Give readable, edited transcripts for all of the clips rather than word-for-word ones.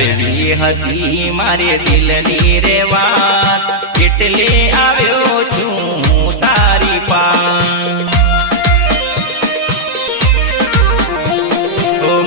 કરવી હતી મારે દિલની રે વાત એટલે આવ્યો છું તારી પાસે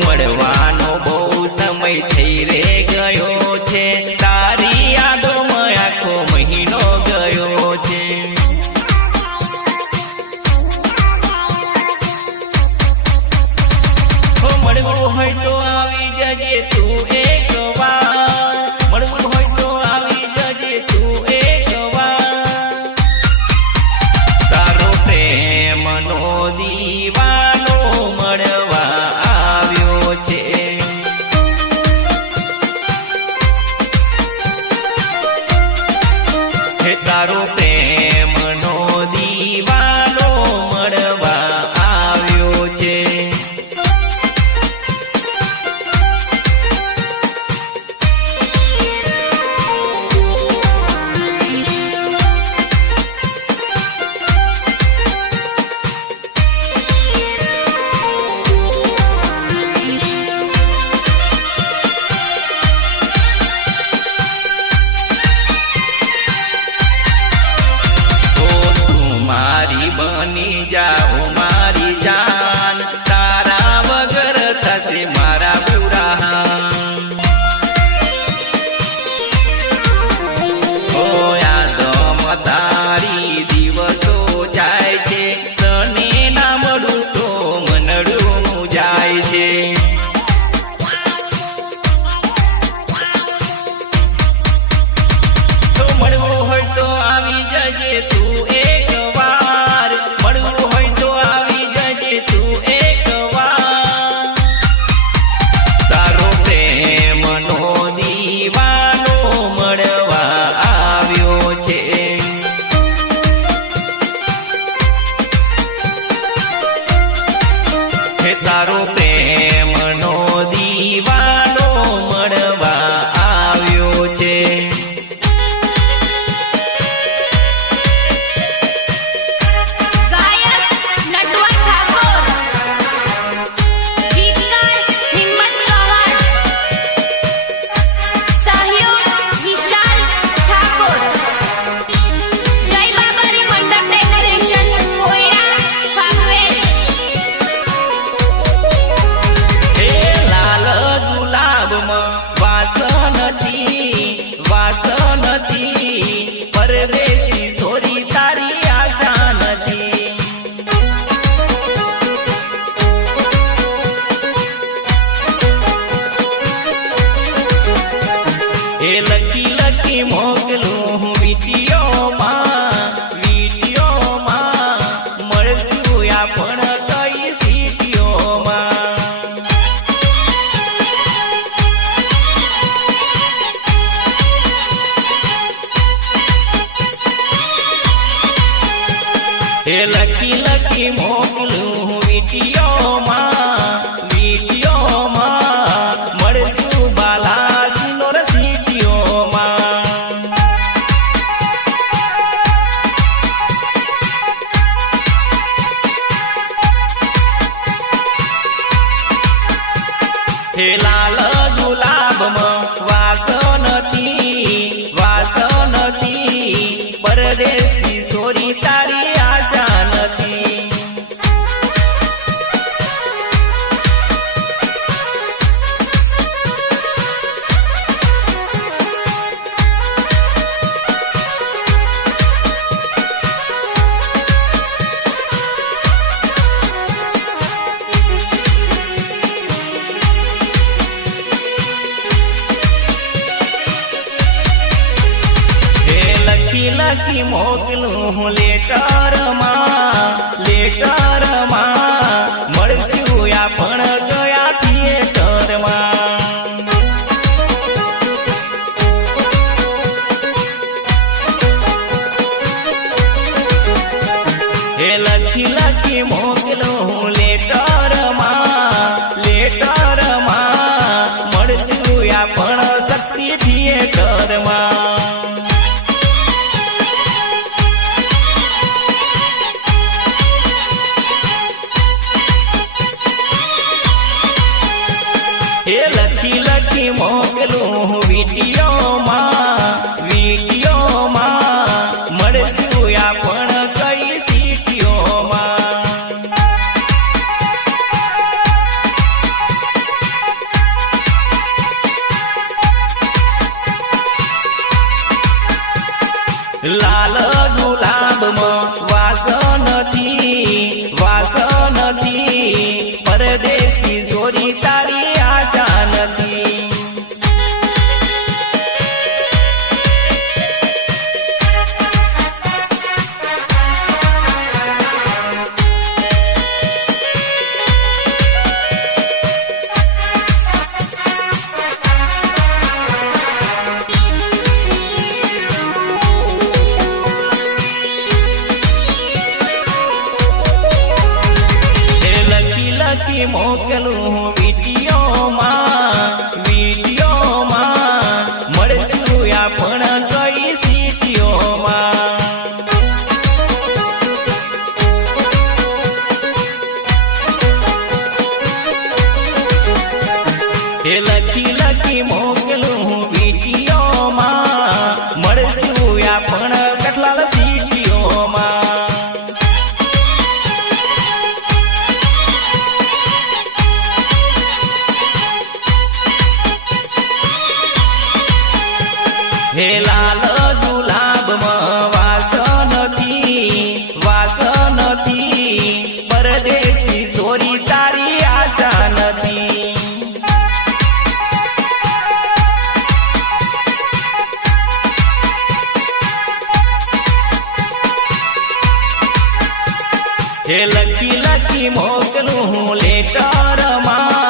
મળવાનો બહુ સમય થઈ રે ગયો છે તારી યાદોમાં આખો મહિનો ગયો છે મળવું હોય તો આવી જજે તું એક વાર મળવું હોય તો આવી જજે તું એક વાર તારો પ્રેમનો દીવાનો મળવા આવ્યો છે હે તારો પ્રેમનો દીવાનો મળવા આવ્યો છે બની જાઓ મારી જાન તારા વગર થશે મારા બુરા ઓ યાદોમાં તારી દિવસો જાય છે તને ના મળું તો મનડું જાય છે તો મળવું હોય તો આવી જજે તું એક તારો પ્રેમનો દીવાનો મળવા આવ્યો છે ગાયક નટવર ઠાકોર ગીતકાર હિંમત ચૌહાણ સહયોગ વિશાલ ઠાકોર જય બાબરી મંડપ ડેકોરેશન કોયડા ફાગવેલ વાસનથી પરદેશી છોરી તારી આશા નથી એ લકી લકી મોકલું હું વીટીઓમાં મળશું આપણ કઈ સીટીઓમાં હે લકી લકી મોકલું વીટીઓમાં મળશું બાલા સિનોર સીટીઓમાં હે લાલ ગુલાબમાં વાસનથી પરદેશી છોરી તારી આશા નથી લકી લકી મોકલું હું લેટરમાં મળશું આપણ ગયા થિયેટરમાં હે લકી લકી મોકલું હું લેટરમાં મળશું આપણ શક્તિ થિયેટરમાં એ લખી લખી મોકલું વિડીયોમાં મળશું આપણ કઈ સીટીઓમાં. લાલ ગુલાબમાં વાસ નથી પરદેશી જોરી તારી આશા નથી. મોકલું વિડીયોમાં મળશું આપણ કઈ સીટીઓમાં. એ લખી લખી મોકલું વિડીયોમાં મળશું આપણ કઠલાલ સીટીઓમાં. હે લાલ ગુલાબમાં વાસ નથી પરદેશી સોરી તારી આશા નથી. હે લખી લખી મોકલું લેટરમાં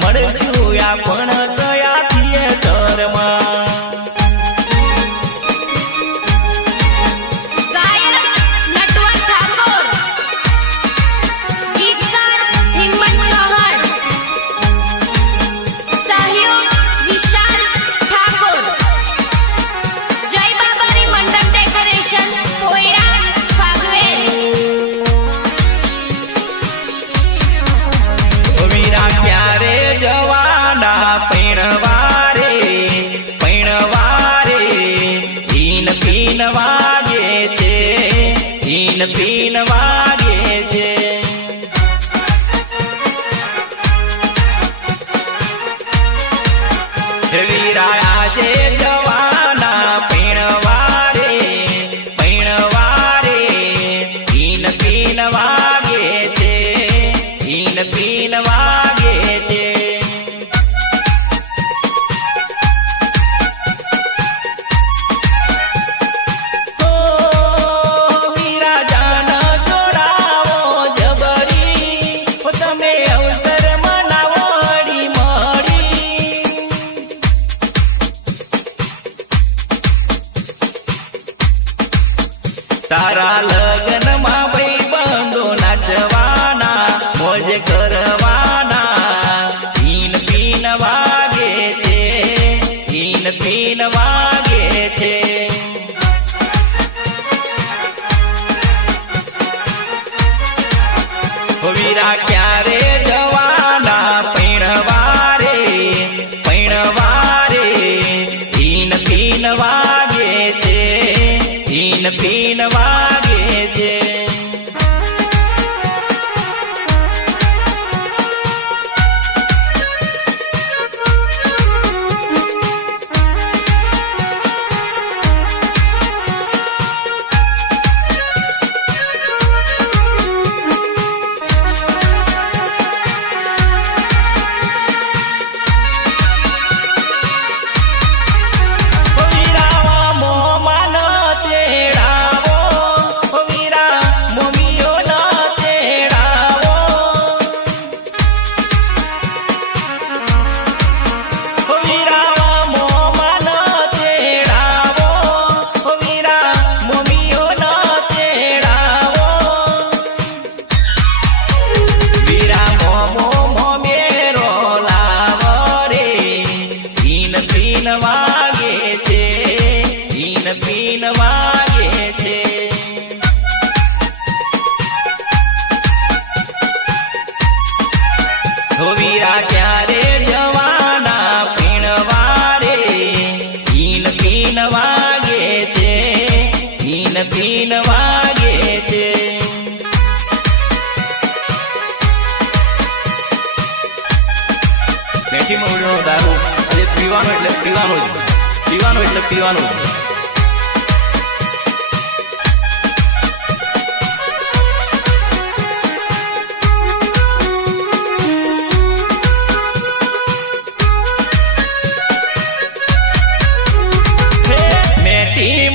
મળશું આપણ કયા થિયેટરમાં. ગાયક નટવર ઠાકોર, ગીતકાર હિમ્મત ચૌહાણ, સહયોગ વિશાલ ઠાકોર, જય બાબારી મંડપ ડેકોરેશન કોયડા ફાગવેલ. વીરા ક્યારે જવાના પૈણવારે ઈન પીન વાગે છે. વીરા આજે જવાના પૈણવારે ઈન પીન વાગે છે. ઓ વીરા જાન જોડાવો જબરી, તમે અવસર મનાવો હળી મળી. તારા લગ્નમાં ભાઈબંધો નાચવાના મોજ કરવાના. ઈન પીન વાગે છે. વીરા ક્યારે જવાના પૈણવારે ઈન પીન વાગે છે. ધોવીરા ક્યારે જવાના પીણવારે પીન પીન વાગે છે પીન પીન વાગે છે મેઠી મવડીનો દારૂ આજે પીવાનો એટલે પીવાનો જ પીવાનો એટલે પીવાનો જ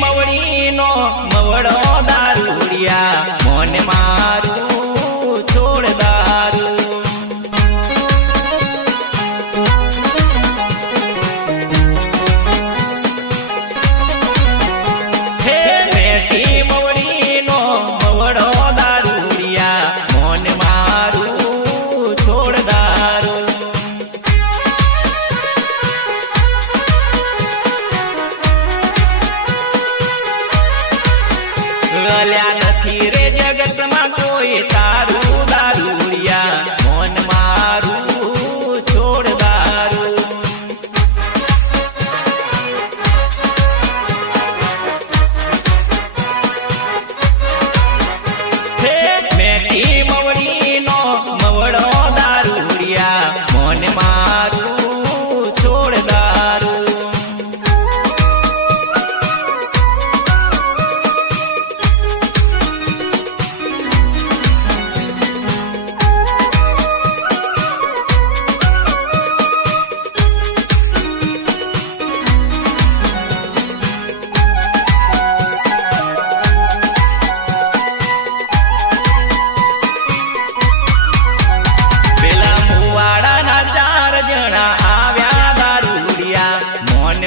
મવડીનો મવડો દારૂડિયા મોન મારું છોડ દારૂ હે મેઠી મવડીનો મવડો દારૂડિયા મોન મારું છોડ દારૂ અલ્યા નથી રે જગતમાં કોઈ તારું દારૂડિયા મોન મારું છોડ દારૂ હે મેઠી મવડીનો મવડો દારૂડિયા મોન મારું છોડ દારૂ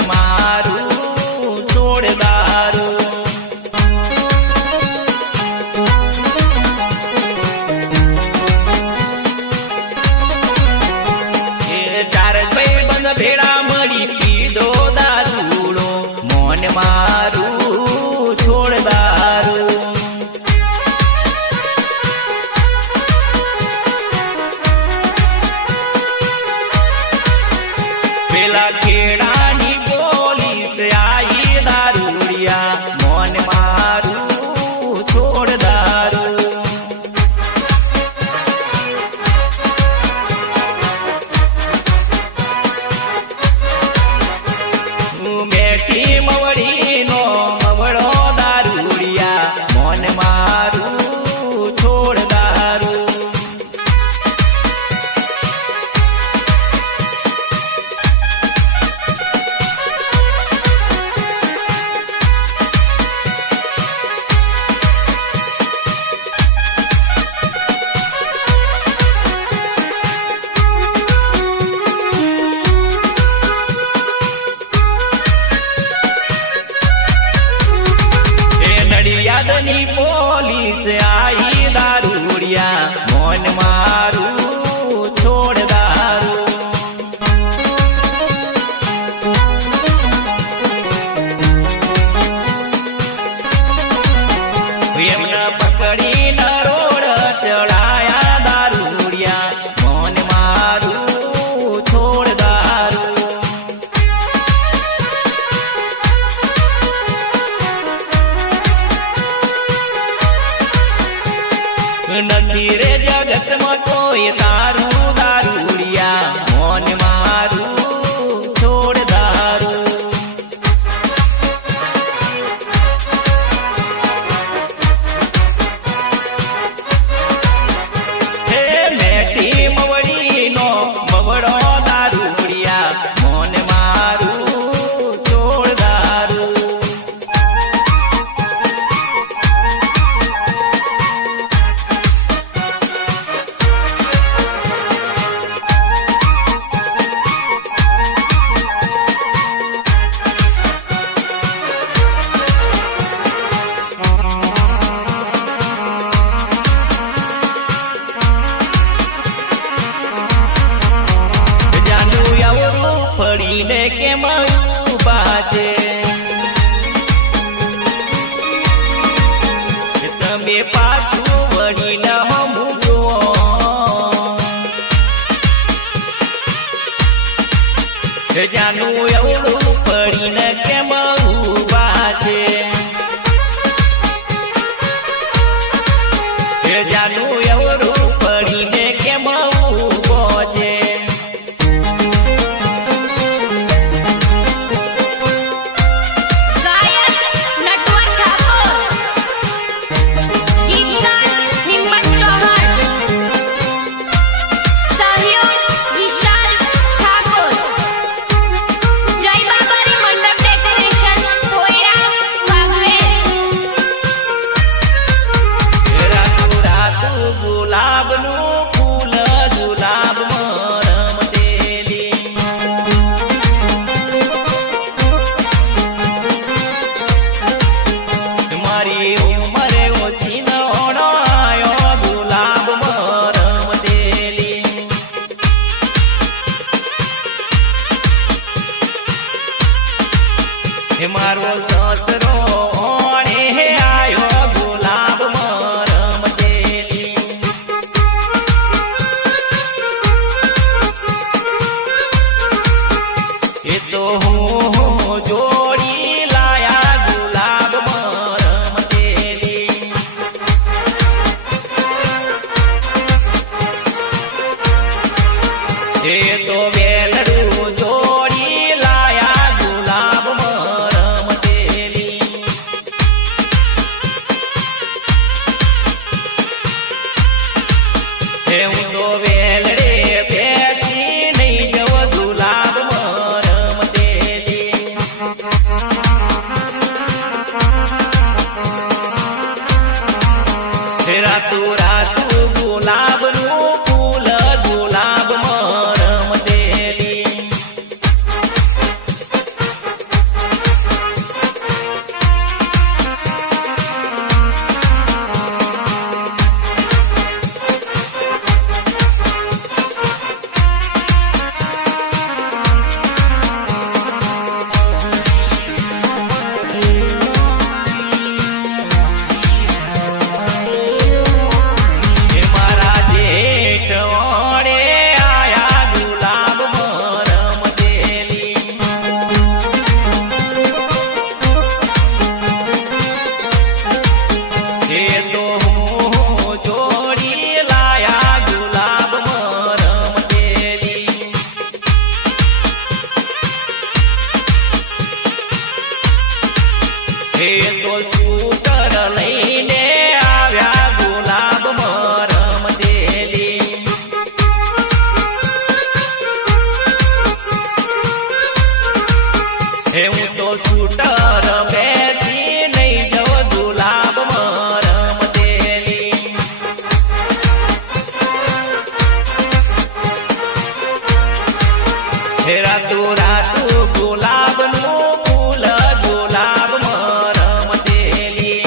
મારું છોડ દારૂ એ ચાર ભાઈ બંધ ભેળા મળી પીધો દારૂડો મોન મારું છોડ દારૂ પેલા ખેડાની પોલીસ આઈ દારૂડિયા મોન મારું છોડ દારૂ મેઠી મવડીનો મવડો દારૂડિયા મોન મારું છોડ દારૂ નડિયાદની પોલીસ આઈ દારૂડિયા મોન મારું છોડ દારૂ એમને પકડીને રોડ ચડાયા દારૂડિયા મોન મારું છોડ દારૂ નથી રે જગતમાં કોઈ તારું દારૂડિયા મોન મારું છોડ દારૂ હે મેઠી મવડીનો મવડો દારૂડિયા મોન મારું છોડ દારૂ ફળીને કેમ ઉભા છે તમે પાછું વળીને હમું જુઓ જાનું એવડું પડીને કેમ ઉભા છે જાનું એવડું પડીને કેમ ઉભો છે ગાયક નટવર ઠાકોર ગીતકાર હિંમત ચૌહાણ સહયોગ વિશાલ ઠાકોર જય બાબારી મંડપ ડેકોરેશન કોયડા વાઘવેલ રાતું રાતું ગુલાબનું ફૂલ ગુલાબમાં રમતેલી મારી ઉંમરે ઓછી ન ઓણાયો ગુલાબમાં રમતેલી મારો સસરો ઓણે આયો ગુલાબમાં રમતેલી એ તો હું જોડી લાયા ગુલાબમાં રમતેલી એ તો વેલડું જોડી લાયા ગુલાબમાં રમતેલી હું તો વેલડે બેસી નહીં જવ ગુલાબમાં રમતેલી રાતું રાતું ગુલાબનું ફૂલ ગુલાબમાં રમતેલી એ મારા જેઠ ઓણે આયા ગુલાબમાં રમતેલી એ તો હું જોડી લાયા ગુલાબમાં રમતેલી એ તો સ્કૂટર લઈને આવ્યા ગુલાબમાં રમતેલી હું તો સ્કૂટર બેસી નહીં જવ ગુલાબમાં રમતેલી રાતું રાતું ગુલાબનું ફૂલ ગુલાબમાં રમતેલી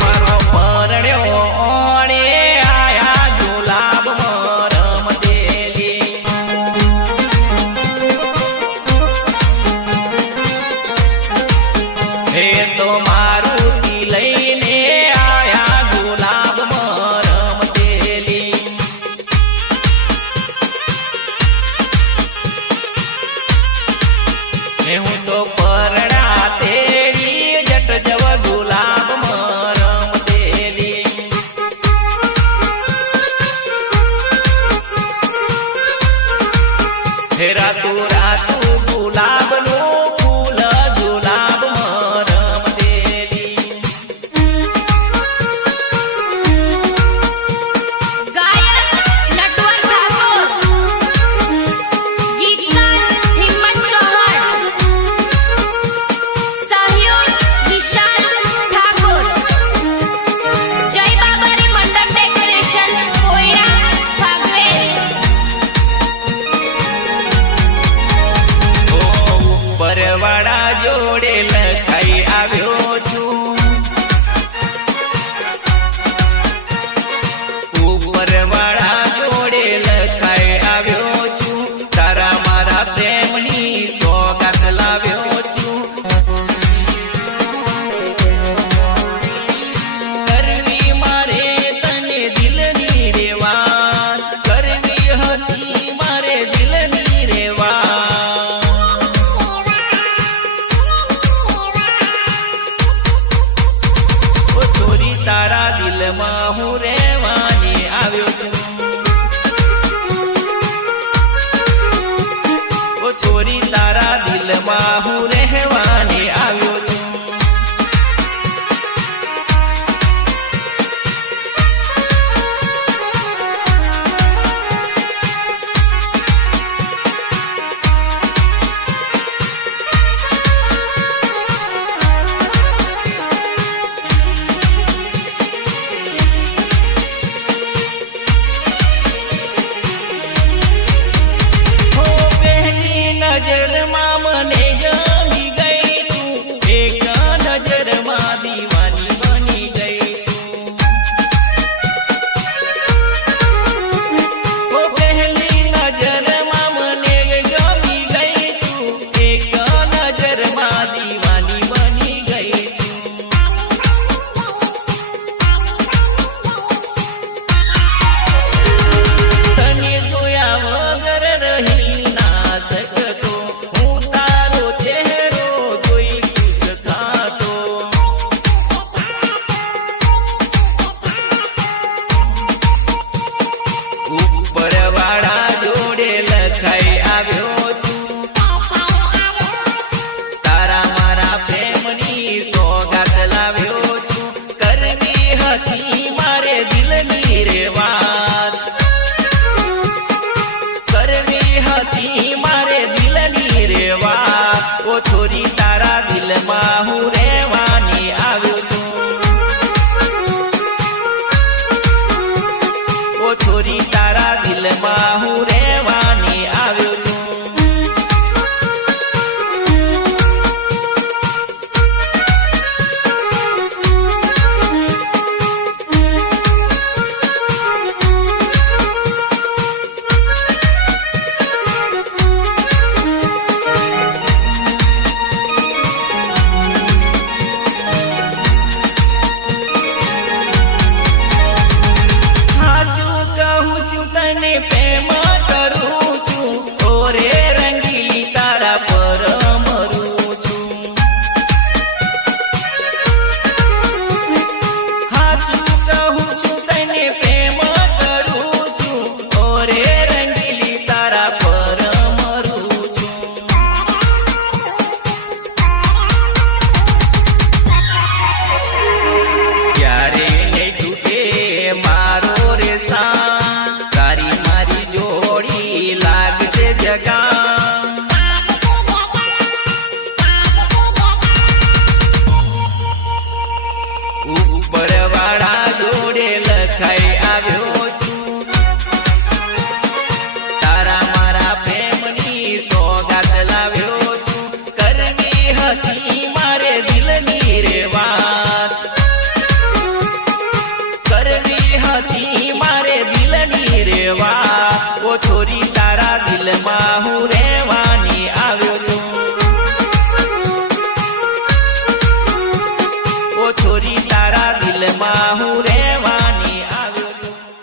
મારો પરણ્યો ઓણે આયા ગુલાબમાં રમતેલી હે તો મારુતિ લઈને આયા ગુલાબમાં રમતેલી હું તો પરણા તેરી જટ જવ ગુલાબમાં રમતેલી રાતું રાતું ગુલાબનું ફૂલ ગુલાબમાં રમતેલી ગાયક નટવર ઠાકોર ગીતકાર હિંમત ચૌહાણ સહયોગ વિશાલ ઠાકોર જય બાબારી મંડપ ડેકોરેશન કોયડા વાઘવેલ પરવાડા જોડે લખાઈ આવ્યો છું હું રહેવાને આવ્યો છું. નજરમાં મને ગમી ગઈ તું, એક નજરમાં દીવાની બની ગઈ તું. ઓ પહેલી નજરમાં મને ગમી ગઈ તું, એક નજરમાં દીવાની બની ગઈ તું. તને જોયા વગર રહી ના શકતો, હું તારો ચહેરો જોઈ ખુશ થાતો. ઉપરવાળા જોડે લખાઈ આવ્યો છું, તારા મારા પ્રેમની સોગાત લાવ્યો છું. કરવી હતી મારે દિલની રે વાત, કરવી હતી મારે દિલની રે વાત. ઓ છોરી તારા દિલમાં હું રહેવાની આવ્યો છું. ઓ છોરી તારા દિલમાં હું રહેવાની આવ્યો છું. સાચું કહું છું તને પ્રેમ કરું છું, ઓરે રંગીલી તારા પર મરું છું. સાચું કહું છું તને પ્રેમ કરું છું, ઓરે રંગીલી તારા પર મરું છું. ક્યારે નહીં તૂટે મારો રે સાથ, તારી મારી જોડી લાગશે જગા. ઉપરવાળા જોડે લખાઈ આવ્યો છું, તારા મારા પ્રેમની સોગાત લાવ્યો છું. કરવી હતી મારે દિલની રે વાત, કરવી હતી મારે દિલની રે વાત. ઓ છોરી તારા દિલમાં હું રહેવાની આવ્યો છું. ઓ છોરી તારા દિલમાં હું